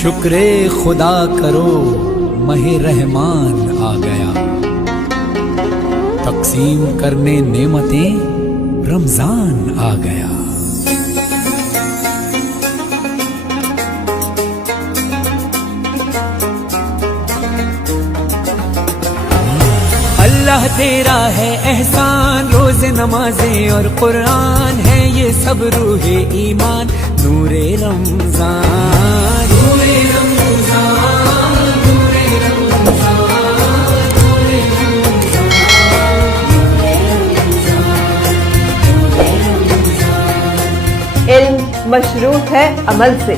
शुक्रे खुदा करो महे रहमान आ गया, तकसीम करने नेमतें रमजान आ गया। अल्लाह तेरा है एहसान, रोज़ नमाजें और कुरान है ये सब रूहे ईमान, नूरे रमजान नूरे रमजान नूरे रमजान नूरे रमजान। इल्म मशरूत है अमल से,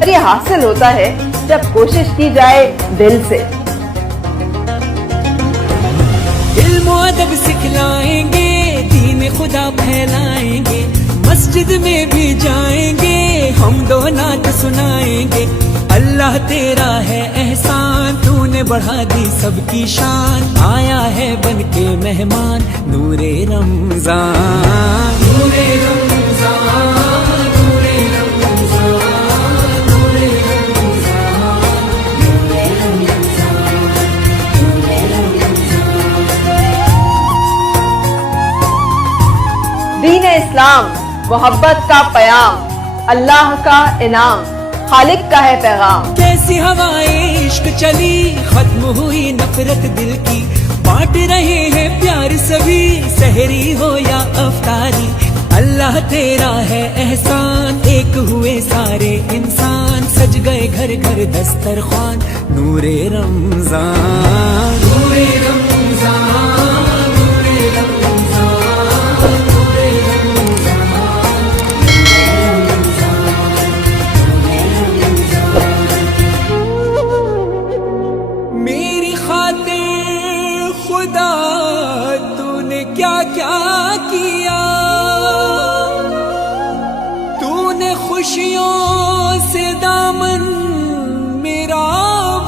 और ये हासिल होता है जब कोशिश की जाए दिल से। इल्म अदब सिखलाएंगे, दीन खुदा फैलाएंगे, मस्जिद में भी जाएंगे, हम दो नात सुनाएंगे। अल्लाह तेरा है एहसान, तूने बढ़ा दी सबकी शान, आया है बन के मेहमान, नूरे रमजान नूरे रमजान नूरे रमजान नूरे रमजान नूरे रमजान नूरे रमजान। दीन इस्लाम मोहब्बत का पयाम, अल्लाह का इनाम, खालिक का है पैगाम। कैसी हवाएं इश्क चली, खत्म हुई नफरत दिल की, बांट रहे हैं प्यार सभी, सहरी हो या अफ्तारी। अल्लाह तेरा है एहसान, एक हुए सारे इंसान, सज गए घर घर दस्तरख्वान, नूरे रमजान नूरे रमजान नूरे रमजान नूरे रमजान। मेरी खातिर खुदा तूने क्या क्या किया, तूने खुशियों से दामन मेरा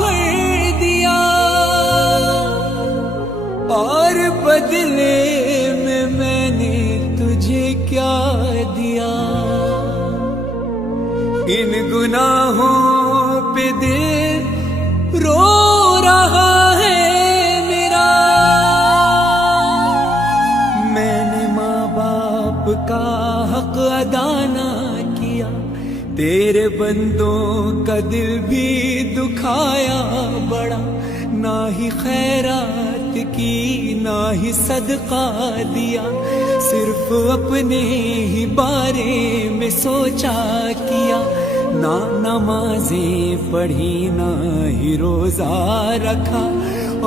भर दिया, और बदले में मैंने तुझे क्या दिया। इन गुनाहों पे दिल रो रहा है मेरा, मैंने माँ बाप का हक अदा ना किया, तेरे बंदों का दिल भी दुखाया बड़ा, ना ही खैरात की ना ही सदका दिया, सिर्फ अपने ही बारे में सोचा किया, ना नमाजें पढ़ी ना ही रोजा रखा,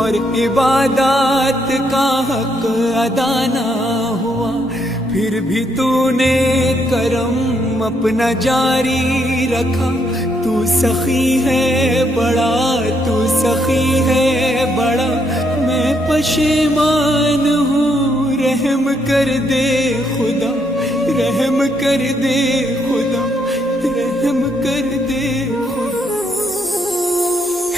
और इबादत का हक अदा ना हुआ, फिर भी तूने करम अपना जारी रखा। तू सखी है बड़ा, तू सखी है बड़ा, मैं पशेमान हूँ, रहम कर दे खुदा, रहम कर दे खुदा, रहम कर दे खुदा।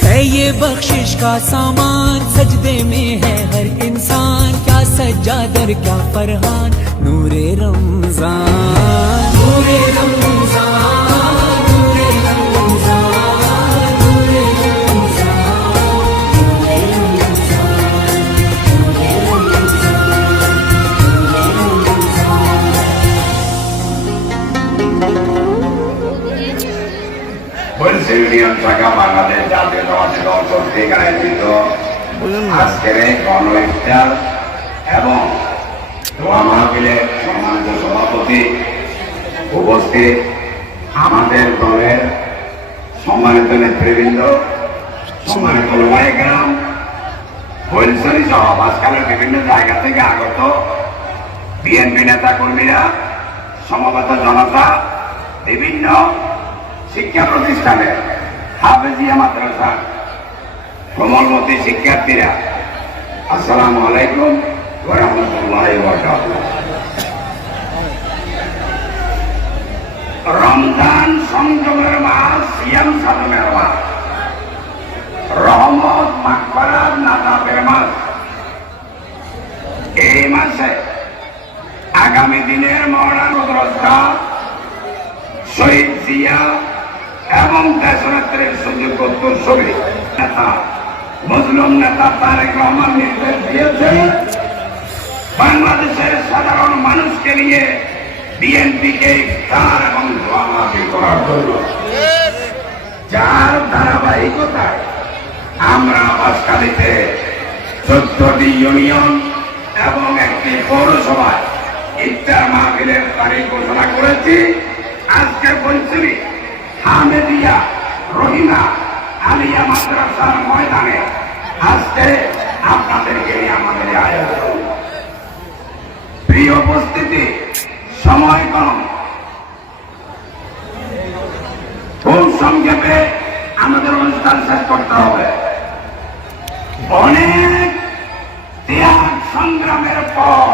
है ये बख्शिश का सामान, सजदे में है हर इंसान, क्या सज्जादर क्या फरहान, नूरे रमजान नूरे रमजान नूरे रमजान नूरे रमजान नूरे रमजान नूरे ইউনিয়ন শাখা বাংলাদেশ জাতীয় সমাজের দল কর্তৃক আয়োজিত আজকের এই গণ ইফতার এবং দোয়া মাহফিলের সম্মানিত সভাপতি, উপস্থিত আমাদের দলের সম্মানিত নেতৃবৃন্দ, সম্মানিত ওলামায়ে কেরাম, বৈলসরি সহ আজকালের বিভিন্ন জায়গা থেকে আগত বিএনপি নেতা কর্মীরা, সমবেত জনতা, বিভিন্ন শিক্ষা প্রতিষ্ঠানের হাফেজিয়া মাদ্রাসা কোমলমতি শিক্ষার্থীরা, আসসালামু আলাইকুম ওয়া রাহমাতুল্লাহি ওয়া বারাকাতুহু। রমজান সংযমের মাস, সিয়াম সাধনের মাস, রহমত মাগফিরাত নাজাতের মাস। এই মাসে আগামী দিনের মহান উপদেষ্টা শহীদ জিয়া এবং দেশনেত্রীর সুযোগ্য উত্তরসূরি নেতা মুসলিম নেতা তারেক রহমান নির্দেশ দিয়েছে বাংলাদেশের সাধারণ মানুষকে নিয়ে বিএনপিকে ইফতার এবং দোয়ামাফি করার জন্য, যার ধারাবাহিকতায় আমরা বাঁশখালীতে 14টি ইউনিয়ন এবং একটি পৌরসভায় ইফতার মাহফিলের তারিখ ঘোষণা করেছি। আজকে পঞ্চমী হামেদিয়া রহিমা আলিয়া মাদ্রাসার ময়দানে আজকে আপনাদেরকে নিয়ে আমাদের আয়োজন। প্রিয় উপস্থিতি, সময় কম, খুব সংক্ষেপে আমাদের অনুষ্ঠান শেষ করতে হবে। অনেক ত্যাগ সংগ্রামের পর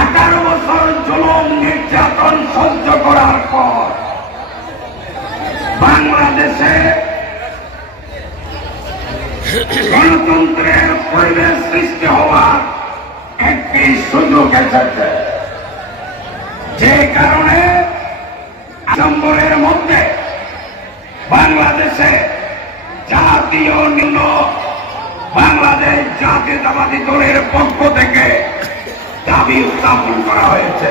18 বছর জুলুম নির্যাতন সহ্য করার পর বাংলাদেশে গণতন্ত্রের পরিবেশ সৃষ্টি হওয়ার একটি সুযোগ এসেছে, যে কারণে ডিসেম্বরের মধ্যে বাংলাদেশে জাতীয় নিম্ন বাংলাদেশ জাতীয়তাবাদী দলের পক্ষ থেকে দাবি উত্থাপন করা হয়েছে।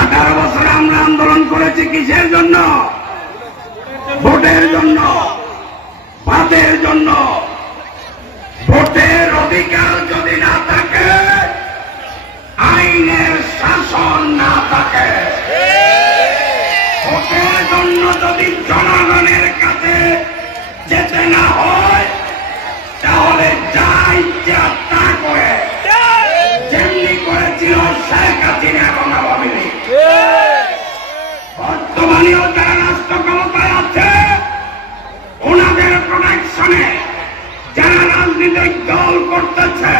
18 বছর আমরা আন্দোলন করেছি কিসের জন্য? ভোটের জন্য, ভাতের জন্য। ভোটের অধিকার যদি না থাকে, আইনের শাসন না থাকে, ভোটের জন্য যদি জনগণের কাছে যেতে না হয়, তাহলে যা ইচ্ছা তা করে, যেমনি করেছিল শেখ হাসিনা এবং আওয়ামী লীগ। বর্তমানেও যারা রাষ্ট্র ক্ষমতায় আছে, ওনাদের প্রোটেকশনে যারা রাজনৈতিক দল করতেছে,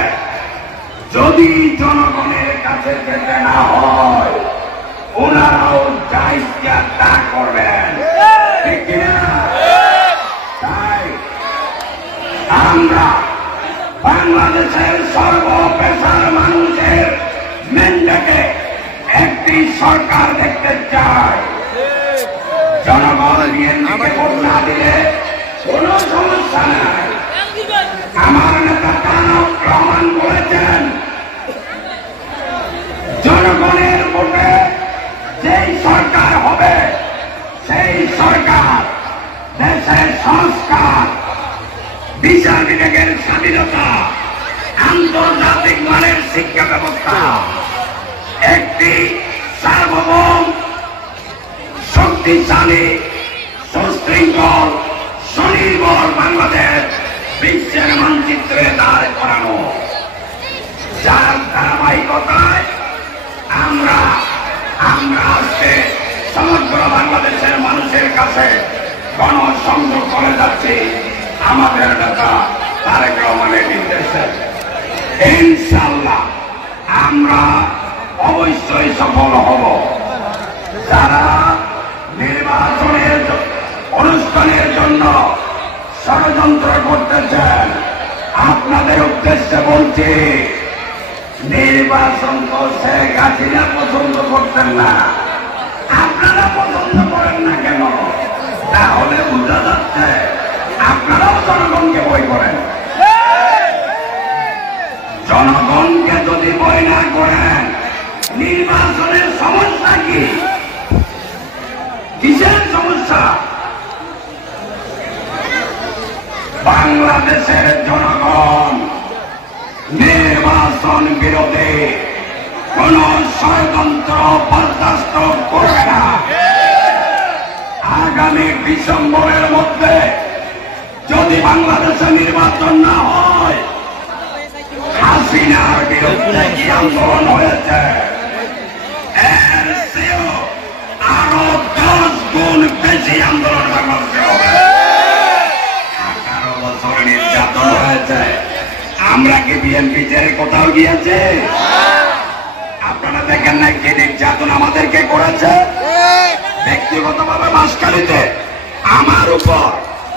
যদি জনগণের কাছে যেতে না হয়, ওনারাও যা ইচ্ছা তা করবেন, ঠিক কিনা? তাই আমরা বাংলাদেশের সর্বপেশার মানুষের ম্যান্ডেটে একটি সরকার দেখতে চাই। জনগণ বিএনপিকে ভোট না দিলে কোন সমস্যা নাই। আমার নেতা তারেক রহমান বলেছেন, জনগণের ভোটে যেই সরকার হবে, সেই সরকার দেশের সংস্কার, বিচার বিভাগের স্বাধীনতা, আন্তর্জাতিক মানের শিক্ষা ব্যবস্থা, একটি সার্বভৌম শক্তিশালী সুশৃঙ্খল স্বনির্ভর বাংলাদেশ বিশ্বের মানচিত্রে দাঁড় করানো, যার ধারাবাহিকতায় আমরা আজকে সমগ্র বাংলাদেশের মানুষের কাছে গণসংযোগ করে যাচ্ছি আমাদের নেতা তারেক রহমানের নির্দেশে। ইনশাআল্লাহ আমরা অবশ্যই সফল হব। যারা নির্বাচনের অনুষ্ঠানের জন্য ষড়যন্ত্র করতেছেন, আপনাদের উদ্দেশ্যে বলছি, নির্বাচন তো শেখ হাসিনা পছন্দ করতেন না, আপনারা পছন্দ করেন না কেন? তাহলে বোঝা যাচ্ছে আপনারাও জনগণকে বই করেন। জনগণকে যদি বই না করেন, নির্বাচনের সমস্যা কি? কিসের সমস্যা? বাংলাদেশের জনগণ নির্বাচন বিরোধী কোন ষড়যন্ত্র বরদাস্ত করবে না। আগামী ডিসেম্বরের মধ্যে যদি বাংলাদেশে নির্বাচন না হয়, হাসিনার বিরুদ্ধে কি আন্দোলন হয়েছে, এর চেয়েও আরো 10 গুণ বেশি আন্দোলন বাংলাদেশে হবে। 18 বছর নির্যাতন হয়েছে, আমরা কি বিএনপি জেলে কোথাও গিয়েছে? আপনারা দেখেন না কি নির্যাতন আমাদেরকে করেছে? ব্যক্তিগতভাবে বাঁশখালীতে আমার উপর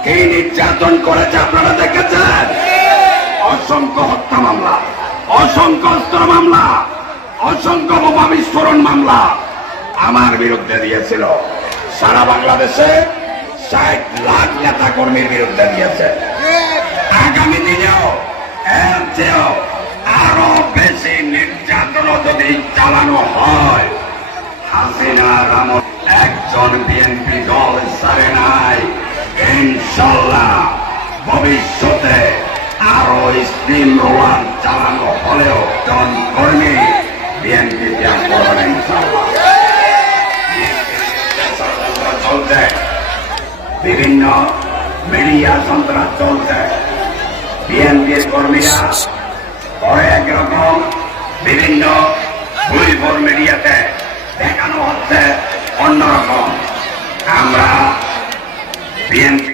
কি নির্যাতন করেছে আপনারা দেখেছেন? অসংখ্য হত্যা মামলা, অসংখ্য অস্ত্র মামলা, অসংখ্য বোমা বিস্ফোরণ মামলা আমার বিরুদ্ধে দিয়েছিল। সারা বাংলাদেশে 60 লাখ নেতা কর্মীর বিরুদ্ধে দিয়েছে। আগামী দিনেও এর চেয়েও আরো বেশি নির্যাতন যদি চালানো হয়, হাসিনার আমল একজন বিএনপি দল ছাড়ে নাই, ইনশাল্লাহ ভবিষ্যতে আরো স্টিম রোলার চালানো হলেও জন কর্মী বিএনপি ত্যাগ করবেন ইনশাল্লাহ। চলছে বিভিন্ন মিডিয়া সন্ত্রাস চলছে, বিএনপির কর্মীরা পরে একরকম বিভিন্ন ভুলভুল মিডিয়াতে দেখানো হচ্ছে অন্যরকম। আমরা বিএনপি